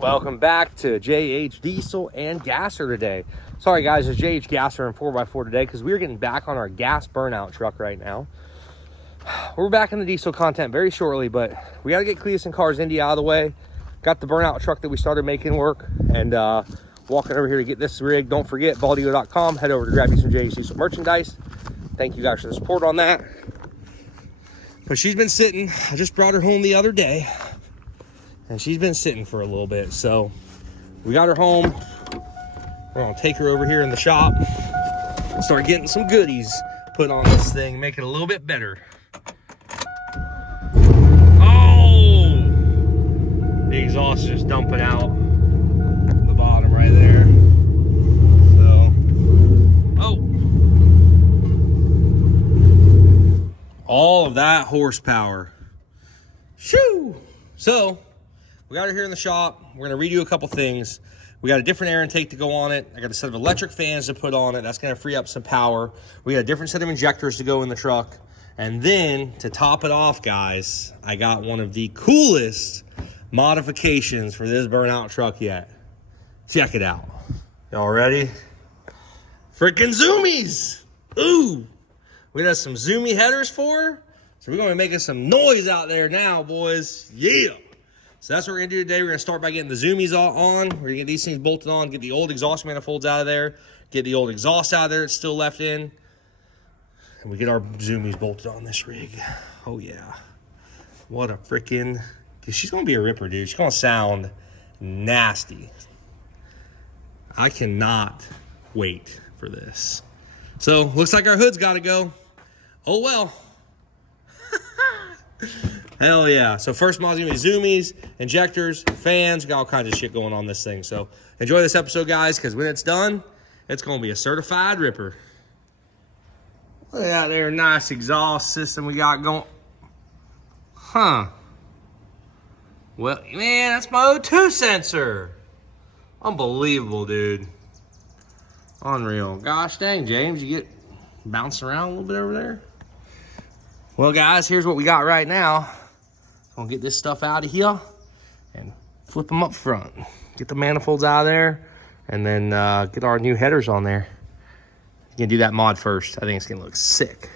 Welcome back to JH Diesel and Gasser today. Sorry guys, it's JH Gasser and 4x4 today because we're getting back on our gas burnout truck right now. We're back in the diesel content very shortly, but we got to get Cletus and Car's Indy out of the way. Got the burnout truck that we started making work, and walking over here to get this rig. Don't forget, baldio.com. Head over to grab you some JH Diesel merchandise. Thank you guys for the support on that. But she's been sitting. I just brought her home the other day, and she's been sitting for a little bit. So we got her home. We're gonna take her over here in the shop and start getting some goodies put on this thing, make it a little bit better. Oh! The exhaust is just dumping out the bottom right there. So, oh! All of that horsepower. Shoo! So, we got her here in the shop. We're gonna redo a couple things. We got a different air intake to go on it. I got a set of electric fans to put on it. That's gonna free up some power. We got a different set of injectors to go in the truck. And then, to top it off, guys, I got one of the coolest modifications for this burnout truck yet. Check it out. Y'all ready? Freaking Zoomies! Ooh! We got some Zoomie headers for her. So we're gonna be making some noise out there now, boys. Yeah! So that's what we're gonna do today. We're gonna start by getting the Zoomies on. We're gonna get these things bolted on, get the old exhaust manifolds out of there, get the old exhaust out of there that's still left in, and we get our Zoomies bolted on this rig. Oh yeah. What a freaking, she's gonna be a ripper, dude. She's gonna sound nasty. I cannot wait for this. So looks like our hood's gotta go. Oh well. Hell yeah. So first mod's gonna be Zoomies, injectors, fans. We got all kinds of shit going on this thing. So enjoy this episode, guys, because when it's done, it's gonna be a certified ripper. Look at that there nice exhaust system we got going. Huh. Well, man, that's my O2 sensor. Unbelievable, dude. Unreal. Gosh dang, James, you get bouncing around a little bit over there? Well, guys, here's what we got right now. Gonna get this stuff out of here and flip them up front. Get the manifolds out of there, and then get our new headers on there. You can do that mod first. I think it's gonna look sick.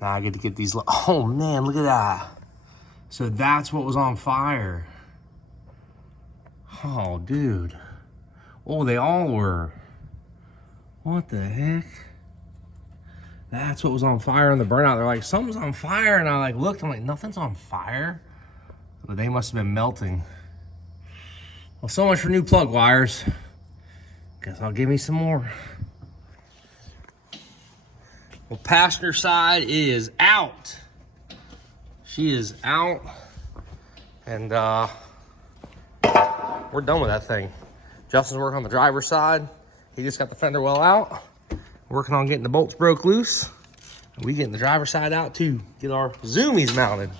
Now I get to get these. Oh man, look at that. So that's what was on fire. Oh, dude. Oh, they all were. What the heck? That's what was on fire in the burnout. They're like, something's on fire. And I looked, I'm like, nothing's on fire. But they must have been melting. Well, so much for new plug wires. Guess I'll give me some more. Well, passenger side is out. She is out. And we're done with that thing. Justin's working on the driver's side. He just got the fender well out. Working on getting the bolts broke loose. And we getting the driver's side out too. Get our Zoomies mounted.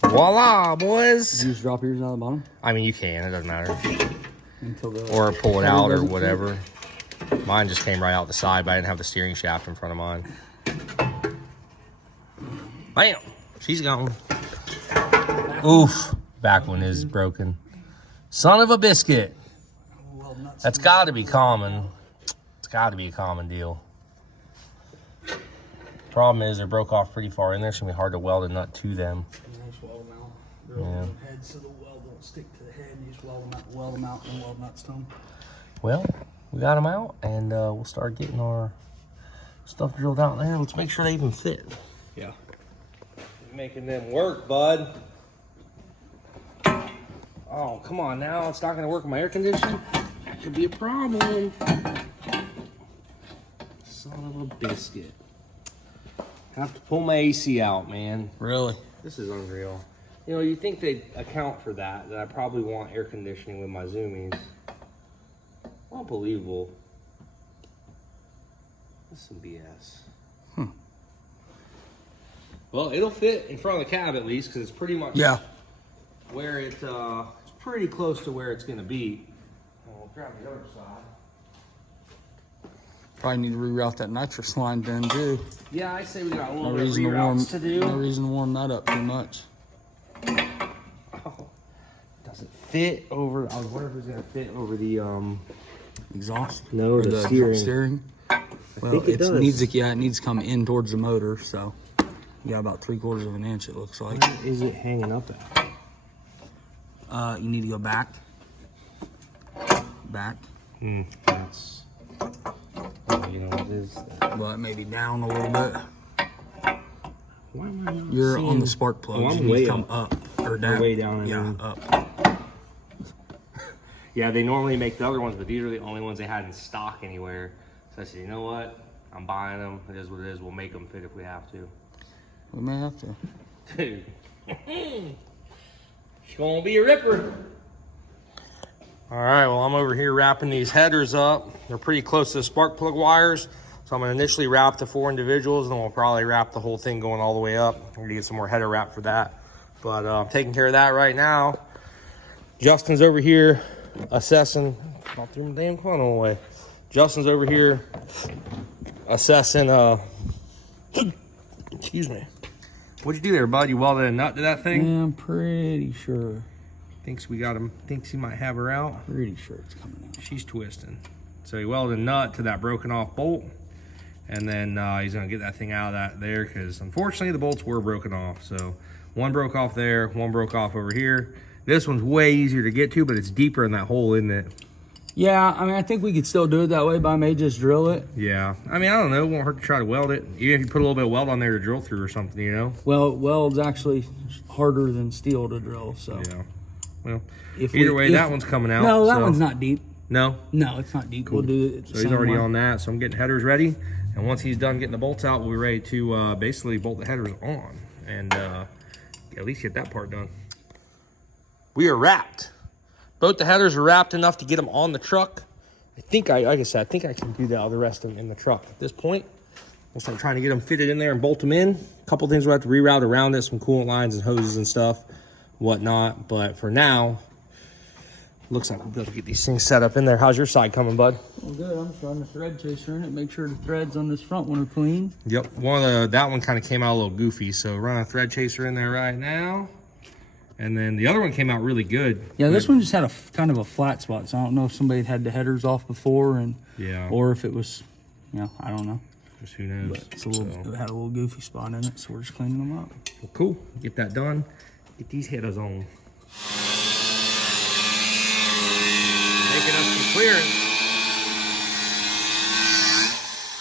Voila, boys. Did you just drop yours out of the bottom? I mean, you can, it doesn't matter. Or pull it out or whatever. Mine just came right out the side, but I didn't have the steering shaft in front of mine. Bam, she's gone. Oof, back one is broken. Son of a biscuit. That's got to be common. It's got to be a common deal. Problem is, they broke off pretty far in there, so it's going to be hard to weld a nut to them. Just weld them out. They're all on head, so the weld don't stick to the head. You just weld them out, and weld nuts to them. Well, we got them out, and we'll start getting our stuff drilled out there. Let's make sure they even fit. Yeah. Making them work, bud. Oh, come on now. It's not going to work with my air conditioning? That could be a problem. Son of a biscuit. Have to pull my AC out, man. Really? This is unreal. You know, you'd think they'd account for that I probably want air conditioning with my Zoomies. Unbelievable. This is some BS. Well, it'll fit in front of the cab at least, because it's pretty much where it's pretty close to where it's going to be. And we'll grab the other side. Probably need to reroute that nitrous line then too. Yeah, I say we got a little No bit of reason to warm. reroutes to do. No reason to warm that up too much. Oh, doesn't fit over. I was wondering if it was gonna fit over the Exhaust? No, Or the steering. Well, think it does. needs to, yeah, it needs to come in towards the motor, so you got about 3/4 of an inch, it looks like. Where is it hanging up at? You need to go back. Back. That's. Oh, you know what it is? But maybe down a little bit. Why am I not You're seeing... on the spark plugs. Oh, I'm you need way to come up or down. Way down. I Yeah, mean. up. Yeah, they normally make the other ones, but these are the only ones they had in stock anywhere. So I said, you know what? I'm buying them. It is what it is. We'll make them fit if we have to. We may have to. Dude. It's gonna be a ripper. All right, well, I'm over here wrapping these headers up. They're pretty close to the spark plug wires. So I'm gonna initially wrap the 4 individuals, and then we'll probably wrap the whole thing going all the way up. We're gonna get some more header wrap for that. But I'm taking care of that right now. Justin's over here assessing. I threw my damn funnel away. Justin's over here assessing. Excuse me. What'd you do there, bud? You welded a nut to that thing? Yeah, I'm pretty sure. Thinks we got him. Thinks he might have her out. Pretty sure it's coming out. She's twisting. So he welded a nut to that broken off bolt, and then he's gonna get that thing out of that there because unfortunately the bolts were broken off. So one broke off there, one broke off over here. This one's way easier to get to, but it's deeper in that hole, isn't it? Yeah, I mean, I think we could still do it that way, but I may just drill it. Yeah. I mean, I don't know. It won't hurt to try to weld it. Even if you put a little bit of weld on there to drill through or something, you know? Well, weld's actually harder than steel to drill, so. Yeah. Well, If either way, that one's coming out. No, that so- one's not deep. No? No, it's not deep. Cool. We'll do it. So he's already on that. So I'm getting headers ready. And once he's done getting the bolts out, we'll be ready to basically bolt the headers on. And at least get that part done. We are wrapped. Both the headers are wrapped enough to get them on the truck. I think like I said, I think I can do the rest of them in the truck at this point. I'll start trying to get them fitted in there and bolt them in. A couple things we'll have to reroute around it, some coolant lines and hoses and stuff, whatnot. But for now, looks like we'll be able to get these things set up in there. How's your side coming, bud? Well, good. I'm just running the thread chaser in it. Make sure the threads on this front one are clean. Yep, that one kind of came out a little goofy, so run a thread chaser in there right now. And then the other one came out really good. Yeah, this one just had a kind of a flat spot, so I don't know if somebody had the headers off before, and Yeah. or if it was, I don't know. Just who knows. But it's a little, it had a little goofy spot in it, so we're just cleaning them up. Well, cool. Get that done. Get these headers on. Making up some clearance.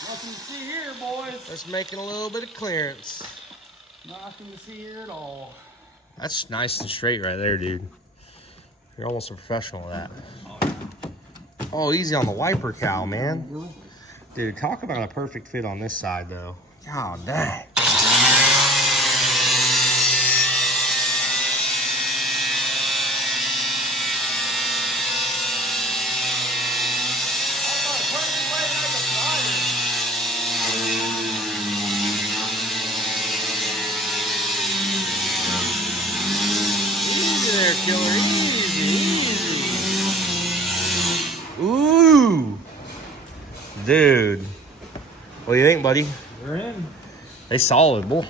Nothing to see here, boys. Just making a little bit of clearance. Nothing to see here at all. That's nice and straight right there, dude. You're almost a professional at that. Oh, easy on the wiper cowl, man. Dude, talk about a perfect fit on this side, though. God dang. There, killer. Easy. Ooh. Dude. What do you think, buddy? We're in. They solid, boy.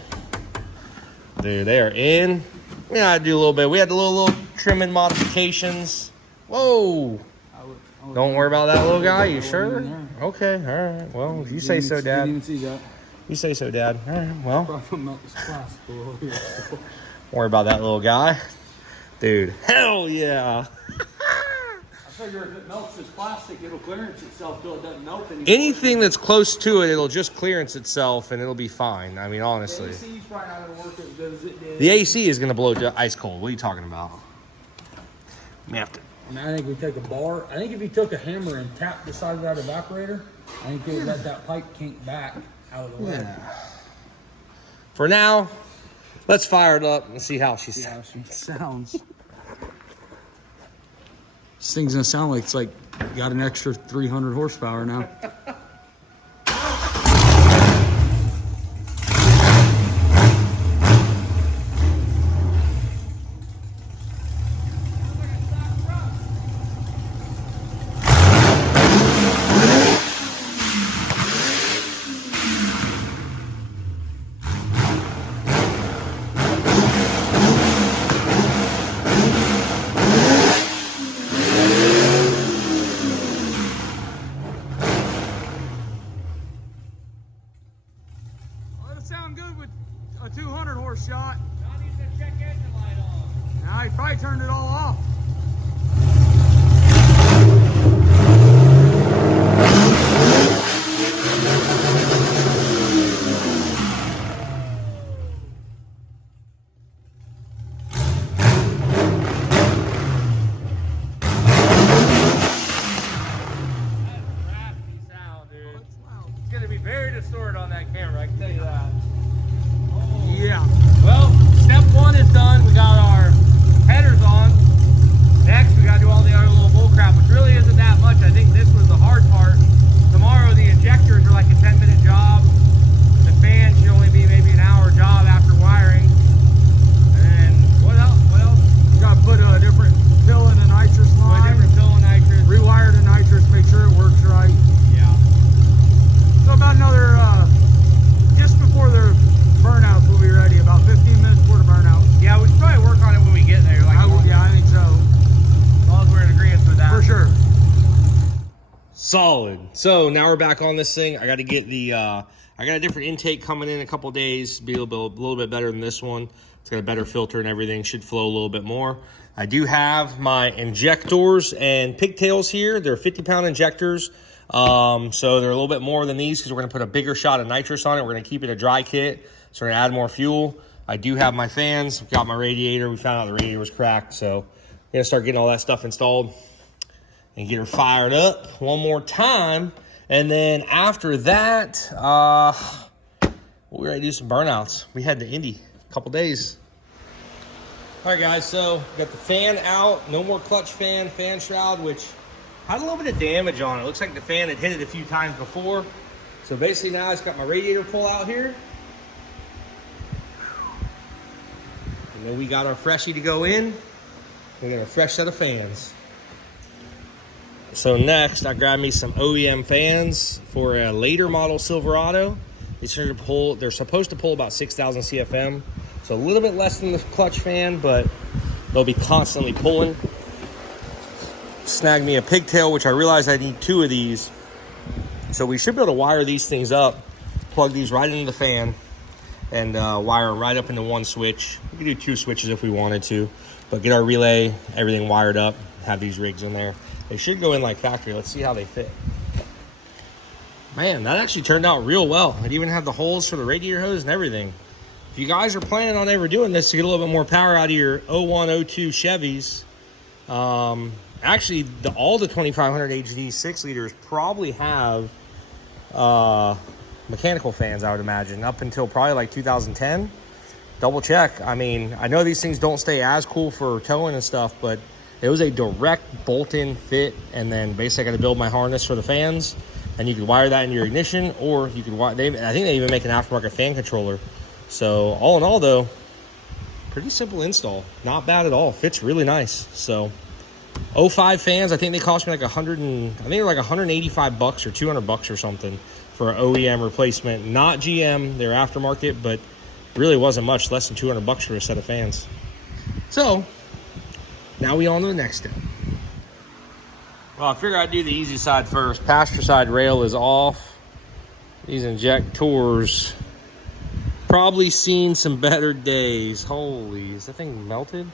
Dude, they are in. We had to do a little bit. We had to do little trimming modifications. Whoa. Don't worry about that little guy. You sure? Okay. All right. Well, if you say so, Dad. Didn't even see that. You say so, Dad. All right. Well, Probably melt this plastic a little here. So. don't worry about that little guy. Dude, hell yeah. I figure if it melts this plastic, it'll clearance itself till it doesn't melt anymore. Anything that's close to it, it'll just clearance itself and it'll be fine. I mean, honestly. The AC's probably not going to work as good as it did. The AC is going to blow ice cold. What are you talking about? We have to. I mean, I think we take a bar. I think if you took a hammer and tapped the side of that evaporator, I think it would let that pipe kink back out of the way. Yeah. For now, let's fire it up and see how she Yeah, sounds. she sounds. This thing's gonna sound like it's like got an extra 300 horsepower now. sound good with a 200 horse shot. John needs to check engine light on. Now he probably turned it all off. Very distorted on that camera, I can tell you that. Oh. Yeah. Well, step one is done. We got our headers on. Next, we got to do all the other little bull crap, which really isn't that much. I think this was the hard part. Tomorrow, the injectors are like a 10-minute job. The fan should only be maybe an hour job after wiring. And what else? You got to put a different pill in the nitrous line. Put a different pill in nitrous. Rewire the nitrous, make sure it works right. Yeah. So about another, just before the burnouts will be ready, about 15 minutes before the burnout. Yeah, we should probably work on it when we get there. Like, Yeah, I think so. As long as we're in agreement with that. For sure. Solid. So now we're back on this thing. I got to get the, I got a different intake coming in a couple days, be a little bit better than this one. It's got a better filter and everything, should flow a little bit more. I do have my injectors and pigtails here. They're 50-pound injectors. So they're a little bit more than these because we're going to put a bigger shot of nitrous on it. We're going to keep it a dry kit, so we're going to add more fuel. I do have my fans. I've got my radiator. We found out the radiator was cracked, so I'm going to start getting all that stuff installed and get her fired up one more time. And then after that, we're ready to do some burnouts. We head to Indy a couple days. All right, guys, so got the fan out. No more clutch fan shroud, which had a little bit of damage on it. Looks like the fan had hit it a few times before. So basically now it's got my radiator pull out here. And then we got our freshie to go in. We got a fresh set of fans. So next I grabbed me some OEM fans for a later model Silverado. They're supposed to pull about 6,000 CFM. So a little bit less than the clutch fan, but they'll be constantly pulling. Snagged me a pigtail, which I realized I need 2 of these. So we should be able to wire these things up, plug these right into the fan, and wire them right up into one switch. We could do 2 switches if we wanted to, but get our relay, everything wired up, have these rigs in there. They should go in like factory. Let's see how they fit. Man, that actually turned out real well. It even had the holes for the radiator hose and everything. If you guys are planning on ever doing this to get a little bit more power out of your 01, 02 Chevys, actually, all the 2500 HD 6 liters probably have mechanical fans, I would imagine, up until probably like 2010. Double check. I mean, I know these things don't stay as cool for towing and stuff, but it was a direct bolt-in fit, and then basically I got to build my harness for the fans, and you could wire that in your ignition, or you could wire. I think they even make an aftermarket fan controller. So all in all, though, pretty simple install. Not bad at all. Fits really nice. So 05 fans, I think they cost me like I think they're like $185 or $200 or something for an OEM replacement. Not GM, they're aftermarket, but really wasn't much, less than $200 for a set of fans. So now we on to the next step. Well, I figured I'd do the easy side first. Passenger side rail is off. These injectors probably seen some better days. Holy, is that thing melted?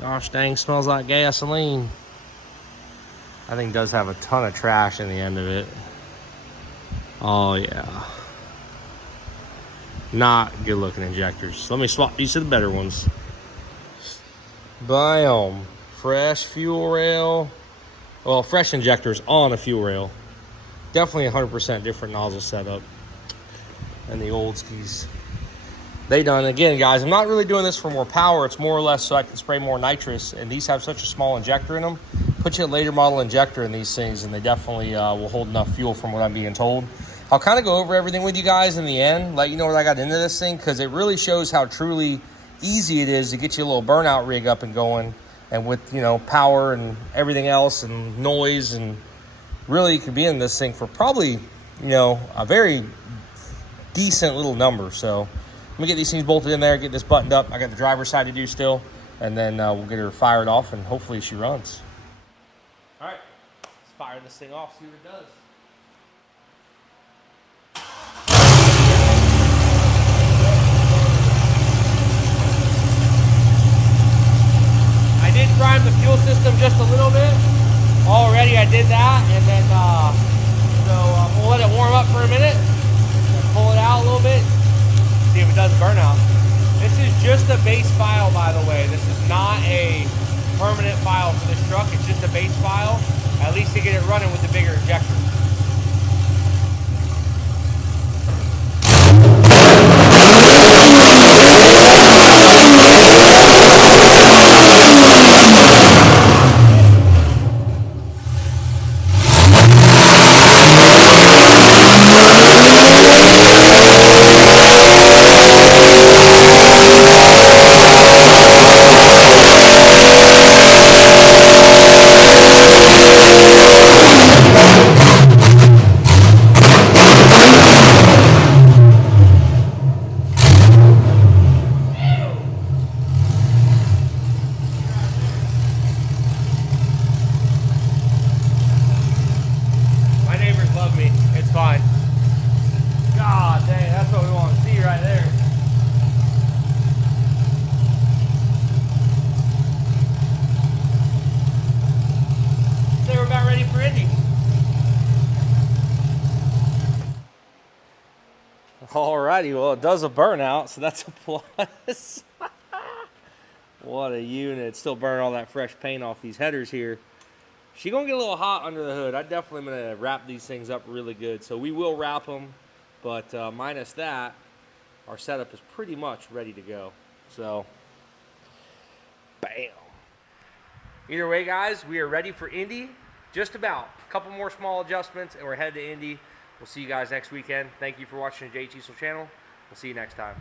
Gosh dang, smells like gasoline. That thing does have a ton of trash in the end of it. Oh yeah. Not good looking injectors. Let me swap these to the better ones. Bam. Fresh fuel rail. Well, fresh injectors on a fuel rail. Definitely 100% different nozzle setup than the old skis. They done. Again, guys, I'm not really doing this for more power. It's more or less so I can spray more nitrous, and these have such a small injector in them. Put you a later model injector in these things, and they definitely will hold enough fuel from what I'm being told. I'll kind of go over everything with you guys in the end, let you know what I got into this thing, because it really shows how truly easy it is to get you a little burnout rig up and going, and with, you know, power and everything else and noise, and really you could be in this thing for probably, you know, a very decent little number. So let me get these things bolted in there, get this buttoned up. I got the driver's side to do still, and then we'll get her fired off, and hopefully she runs. All right, let's fire this thing off, see what it does. did that, and then we'll let it warm up for a minute, and pull it out a little bit, see if it does burnout. This is just a base file, by the way. This is not a permanent file for this truck. It's just a base file, at least to get it running with the bigger injector. It's fine. God dang, that's what we want to see right there. So we're about ready for Indy. Alrighty, well it does a burnout, so that's a plus. What a unit. It's still burning all that fresh paint off these headers here. She's going to get a little hot under the hood. I definitely am going to wrap these things up really good. So we will wrap them, but minus that, our setup is pretty much ready to go. So, bam. Either way, guys, we are ready for Indy. Just about. A couple more small adjustments, and we're headed to Indy. We'll see you guys next weekend. Thank you for watching the Jay Cheesel channel. We'll see you next time.